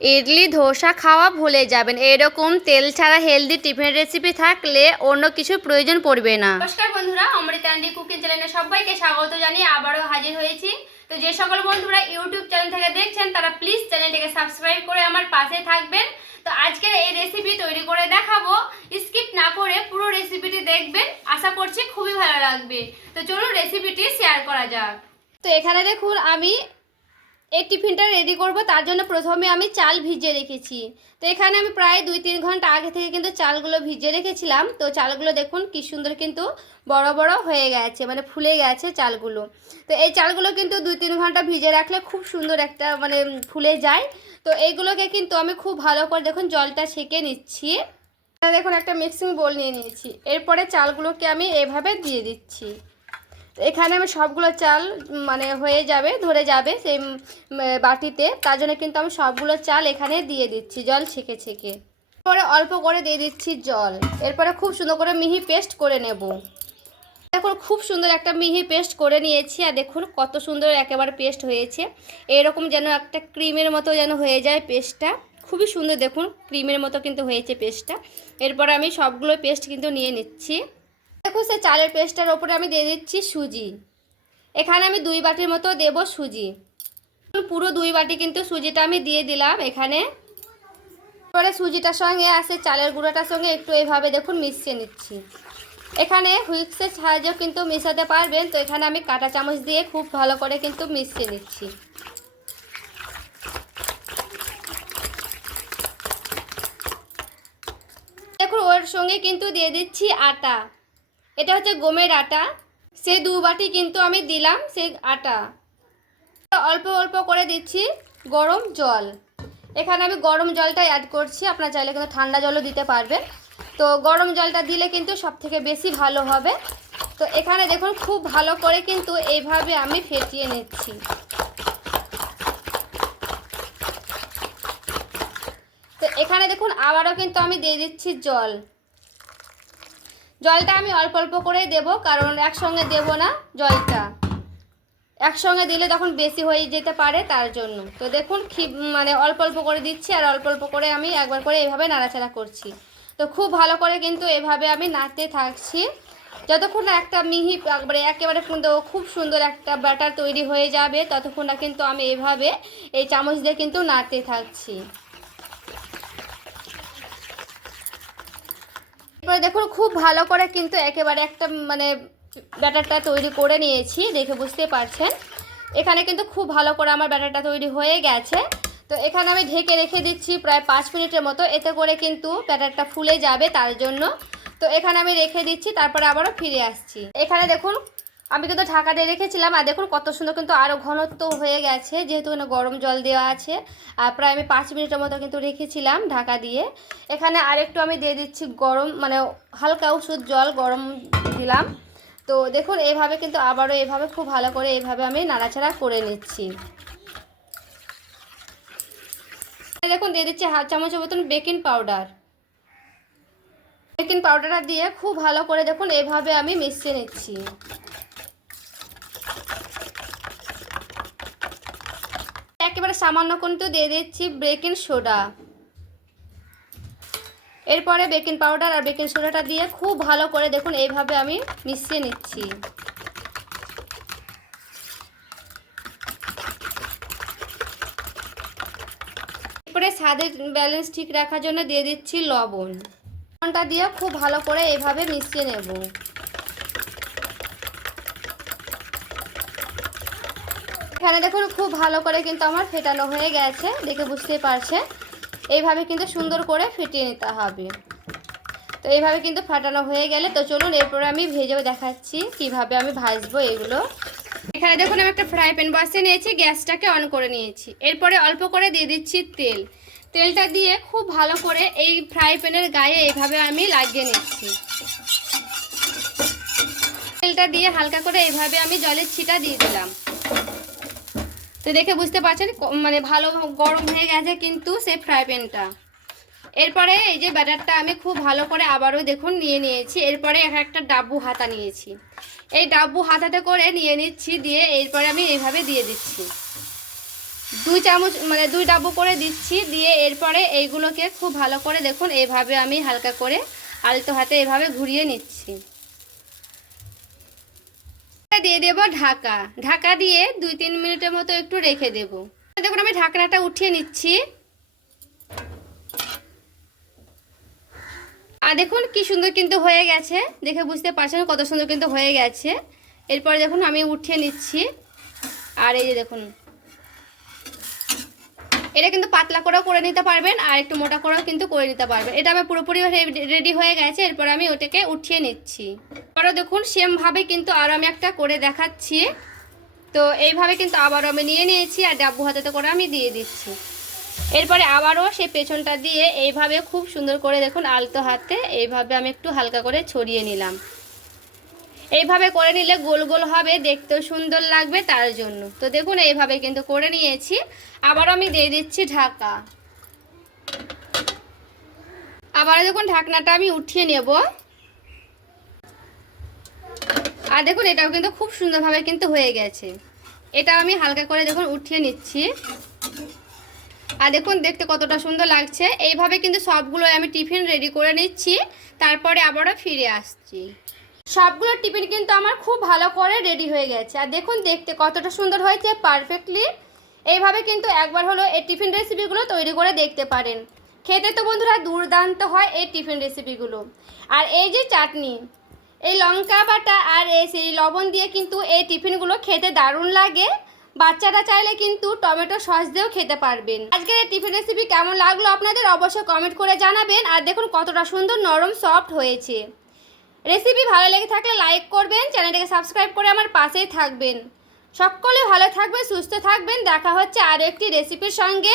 ইডলি ধোসা খাওয়া ভুলে যাবেন। এরকম তেল ছাড়া হেলদি টিফিন রেসিপি থাকলে অন্য কিছু প্রয়োজন পড়বে না। নমস্কার বন্ধুরা, অমৃতা আন্টি কুকিং চ্যানেলে সবাইকে স্বাগত জানিয়ে আবারও হাজির হয়েছি। তো যে সকল বন্ধুরা ইউটিউব চ্যানেল থেকে দেখছেন তারা প্লিজ চ্যানেলটিকে সাবস্ক্রাইব করে আমার পাশে থাকবেন। তো আজকের এই রেসিপি তৈরি করে দেখাবো, স্কিপ না করে পুরো রেসিপিটি দেখবেন, আশা করছি খুবই ভালো লাগবে। তো চলুন রেসিপিটি শেয়ার করা যাক। তো এখানে দেখুন আমি এই টিফিনটা রেডি করব, তার জন্য প্রথমে আমি চাল ভিজিয়ে রেখেছি। তো এখানে আমি প্রায় 2-3 ঘন্টা আগে থেকে কিন্তু চালগুলো ভিজিয়ে রেখেছিলাম। তো চালগুলো দেখুন কি সুন্দর কিন্তু বড় বড় হয়ে গেছে, মানে ফুলে গেছে চালগুলো। তো এই চালগুলো কিন্তু 2-3 ঘন্টা ভিজে রাখলে খুব সুন্দর একটা মানে ফুলে যায়। তো এইগুলোকে কিন্তু আমি খুব ভালো করে দেখুন জলটা ছেঁকে নিচ্ছি। দেখুন একটা মিক্সিং বোল নিয়ে নিয়েছি। এরপরে চালগুলোকে আমি এভাবে দিয়ে দিচ্ছি। এখানে আমি সবগুলো চাল মানে হয়ে যাবে, ধরে যাবে সেই বাটিতে, তার জন্য কিন্তু আমি সবগুলো চাল এখানে দিয়ে দিচ্ছি জল ছেঁকে ছেঁকে। এরপরে অল্প করে দিয়ে দিচ্ছি জল। এরপরে খুব সুন্দর করে মিহি পেস্ট করে নেব। দেখুন খুব সুন্দর একটা মিহি পেস্ট করে নিয়েছি, আর দেখুন কত সুন্দর একেবারে পেস্ট হয়েছে। এরকম যেন একটা ক্রিমের মতো যেন হয়ে যায় পেস্টটা, খুবই সুন্দর দেখুন ক্রিমের মতো কিন্তু হয়েছে পেস্টটা। এরপর আমি সবগুলো পেস্ট কিন্তু নিয়ে নিচ্ছি। দেখুন সে চালের পেস্টটার ওপরে আমি দিয়ে দিচ্ছি সুজি। এখানে আমি 2 বাটির মতো দেব সুজি। পুরো 2 বাটি কিন্তু সুজিটা আমি দিয়ে দিলাম এখানে। পরে সুজিটার সঙ্গে আসে চালের গুঁড়োটার সঙ্গে একটু এইভাবে দেখুন মিশিয়ে নিচ্ছি। এখানে হুইস্কের সাহায্যেও কিন্তু মেশাতে পারবেন। তো এখানে আমি কাঁটা চামচ দিয়ে খুব ভালো করে কিন্তু মিশিয়ে নিচ্ছি। দেখুন ওর সঙ্গে কিন্তু দিয়ে দিচ্ছি আটা। এটা হচ্ছে গমের আটা, সে 2 বাটি কিন্তু আমি দিলাম সেই আটা। অল্প অল্প করে দিচ্ছি গরম জল। এখানে আমি গরম জলটাই অ্যাড করছি, আপনারা চাইলে কিন্তু ঠান্ডা জলও দিতে পারবেন। তো গরম জলটা দিলে কিন্তু সবথেকে বেশি ভালো হবে। তো এখানে দেখুন খুব ভালো করে কিন্তু এইভাবে আমি ফেটিয়ে নিচ্ছি। তো এখানে দেখুন আবারও কিন্তু আমি দিয়ে দিচ্ছি জল। জলটা আমি অল্প অল্প করেই দেবো, কারণ একসঙ্গে দেব না জলটা, একসঙ্গে দিলে তখন বেশি হয়ে যেতে পারে, তার জন্য। তো দেখুন মানে অল্প অল্প করে দিচ্ছি, আর অল্প অল্প করে আমি একবার করে এইভাবে নাড়াচাড়া করছি। তো খুব ভালো করে কিন্তু এভাবে আমি নাড়তে থাকছি যতক্ষণ না একটা মিহি একেবারে কিন্তু খুব সুন্দর একটা ব্যাটার তৈরি হয়ে যাবে, ততক্ষণ না কিন্তু আমি এইভাবে এই চামচ দিয়ে কিন্তু নাড়তে থাকছি। এরপরে দেখুন খুব ভালো করে কিন্তু একেবারে একটা মানে ব্যাটারটা তৈরি করে নিয়েছি, দেখে বুঝতে পারছেন। এখানে কিন্তু খুব ভালো করে আমার ব্যাটারটা তৈরি হয়ে গেছে। তো এখানে আমি ঢেকে রেখে দিচ্ছি প্রায় 5 মিনিটের মতো, এতে করে কিন্তু ব্যাটারটা ফুলে যাবে তার জন্য। তো এখানে আমি রেখে দিচ্ছি, তারপরে আবারও ফিরে আসছি। এখানে দেখুন আমি কিন্তু ঢাকা দিয়ে রেখেছিলাম, আর দেখুন কত সুন্দর কিন্তু আরও ঘনত্ব হয়ে গেছে, যেহেতু এখানে গরম জল দেওয়া আছে। আর প্রায় আমি 5 মিনিটের মতো কিন্তু রেখেছিলাম ঢাকা দিয়ে। এখানে আরেকটু আমি দিয়ে দিচ্ছি গরম মানে হালকা উষুধ জল গরম দিলাম। তো দেখুন এইভাবে কিন্তু আবারও এইভাবে খুব ভালো করে এইভাবে আমি নাড়াচাড়া করে নিচ্ছি। দেখুন দিয়ে দিচ্ছি 1/2 চামচের মতন বেকিং পাউডার। বেকিং পাউডারটা দিয়ে খুব ভালো করে দেখুন এইভাবে আমি মিশিয়ে নিচ্ছি। একেবারে সামান্য কিন্তু দিয়ে দিচ্ছি বেকিং সোডা। এরপরে বেকিং পাউডার আর বেকিং সোডাটা দিয়ে খুব ভালো করে দেখুন এইভাবে আমি মিশিয়ে নিচ্ছি। এরপরে স্বাদের ব্যালেন্স ঠিক রাখার জন্য দিয়ে দিচ্ছি লবণ। লবণটা দিয়ে খুব ভালো করে এইভাবে মিশিয়ে নেব। এখানে দেখুন খুব ভালো করে কিন্তু আমার ফেটানো হয়ে গেছে, দেখে বুঝতেই পারছে। এইভাবে কিন্তু সুন্দর করে ফেটিয়ে নিতে হবে। তো এইভাবে কিন্তু ফাটানো হয়ে গেলে তো চলুন এরপরে আমি ভেজে দেখাচ্ছি কিভাবে আমি ভাজবো এগুলো। এখানে দেখুন আমি একটা ফ্রাই প্যান বসিয়ে নিয়েছি, গ্যাসটাকে অন করে নিয়েছি। এরপরে অল্প করে দিয়ে দিচ্ছি তেল। তেলটা দিয়ে খুব ভালো করে এই ফ্রাই প্যানের গায়ে এইভাবে আমি লাগিয়ে নিচ্ছি। তেলটা দিয়ে হালকা করে এইভাবে আমি জলের ছিটা দিয়ে দিলাম। তো দেখে বুঝতে পারছেন মানে ভালো গরম হয়ে গেছে কিন্তু সেই ফ্রাই প্যানটা। এরপরে এই যে ব্যাটারটা আমি খুব ভালো করে আবারও দেখুন নিয়ে নিয়েছি। এরপরে একটা ডাব্বু হাতা নিয়েছি, এই ডাব্বু হাতাতে করে নিয়ে নিচ্ছি, দিয়ে এরপরে আমি এইভাবে দিয়ে দিচ্ছি। 2 চামচ মানে 2 ডাব্বু করে দিচ্ছি। দিয়ে এরপরে এইগুলোকে খুব ভালো করে দেখুন এইভাবে আমি হালকা করে আলতো হাতে এভাবে ঘুরিয়ে নিচ্ছি। দিয়ে দেব ঢাকা। ঢাকা দিয়ে 2-3 মিনিটের মতো একটু রেখে দেব। দেখুন আমি ঢাকনাটা উঠিয়ে নিচ্ছি। আর দেখুন কি সুন্দর কিন্তু হয়ে গেছে, দেখে বুঝতে পারছেন কত সুন্দর কিন্তু হয়ে গেছে। এরপরে দেখুন আমি উঠিয়ে নিচ্ছি। আর এই যে দেখুন এটা কিন্তু পাতলা করেও করে নিতে পারবেন আর একটু মোটা করেও কিন্তু করে নিতে পারবেন। এটা আমার পুরোপুরি রেডি হয়ে গেছে। এরপর আমি ওটাকে উঠিয়ে নিচ্ছি। আরও দেখুন সেমভাবে কিন্তু আরও আমি একটা করে দেখাচ্ছি। তো এইভাবে কিন্তু আবারও আমি নিয়ে নিয়েছি আর ডাব্বু হাতে করে আমি দিয়ে দিচ্ছি। এরপরে আবারও সেই পেছনটা দিয়ে এইভাবে খুব সুন্দর করে দেখুন আলতো হাতে এইভাবে আমি একটু হালকা করে ছড়িয়ে নিলাম। এইভাবে করে নিলে গোল গোল হবে, দেখতেও সুন্দর লাগবে তার জন্য। তো দেখুন এইভাবে কিন্তু করে নিয়েছি। আবারও আমি দিয়ে দিচ্ছি ঢাকা। আবারও দেখুন ঢাকনাটা আমি উঠিয়ে নেব। আর দেখুন এটাও কিন্তু খুব সুন্দরভাবে কিন্তু হয়ে গেছে। এটা আমি হালকা করে দেখুন উঠিয়ে নিচ্ছি। আর দেখুন দেখতে কতটা সুন্দর লাগছে। এইভাবে কিন্তু সবগুলো আমি টিফিন রেডি করে নিচ্ছি, তারপরে আবারও ফিরে আসছি। সবগুলো টিফিন কিন্তু আমার খুব ভালো করে রেডি হয়ে গেছে। আর দেখুন দেখতে কতটা সুন্দর হয়েছে পারফেক্টলি। এইভাবে কিন্তু একবার হলো এই টিফিন রেসিপিগুলো তৈরি করে দেখতে পারেন। খেতে তো বন্ধুরা দুর্দান্ত হয় এই টিফিন রেসিপিগুলো। আর এই যে চাটনি, এই লঙ্কা বাটা আর এই সেই লবণ দিয়ে কিন্তু এই টিফিনগুলো খেতে দারুণ লাগে। বাচ্চারা চাইলে কিন্তু টমেটো সস দিয়েও খেতে পারবেন। আজকের এই টিফিন রেসিপি কেমন লাগলো আপনাদের অবশ্যই কমেন্ট করে জানাবেন। আর দেখুন কতটা সুন্দর নরম সফট হয়েছে। রেসিপি ভালো লেগে থাকলে লাইক করবেন, চ্যানেলটাকে সাবস্ক্রাইব করে আমার পাশেই থাকবেন। সকলে ভালো থাকবেন, সুস্থ থাকবেন। দেখা হচ্ছে আরও একটি রেসিপির সঙ্গে।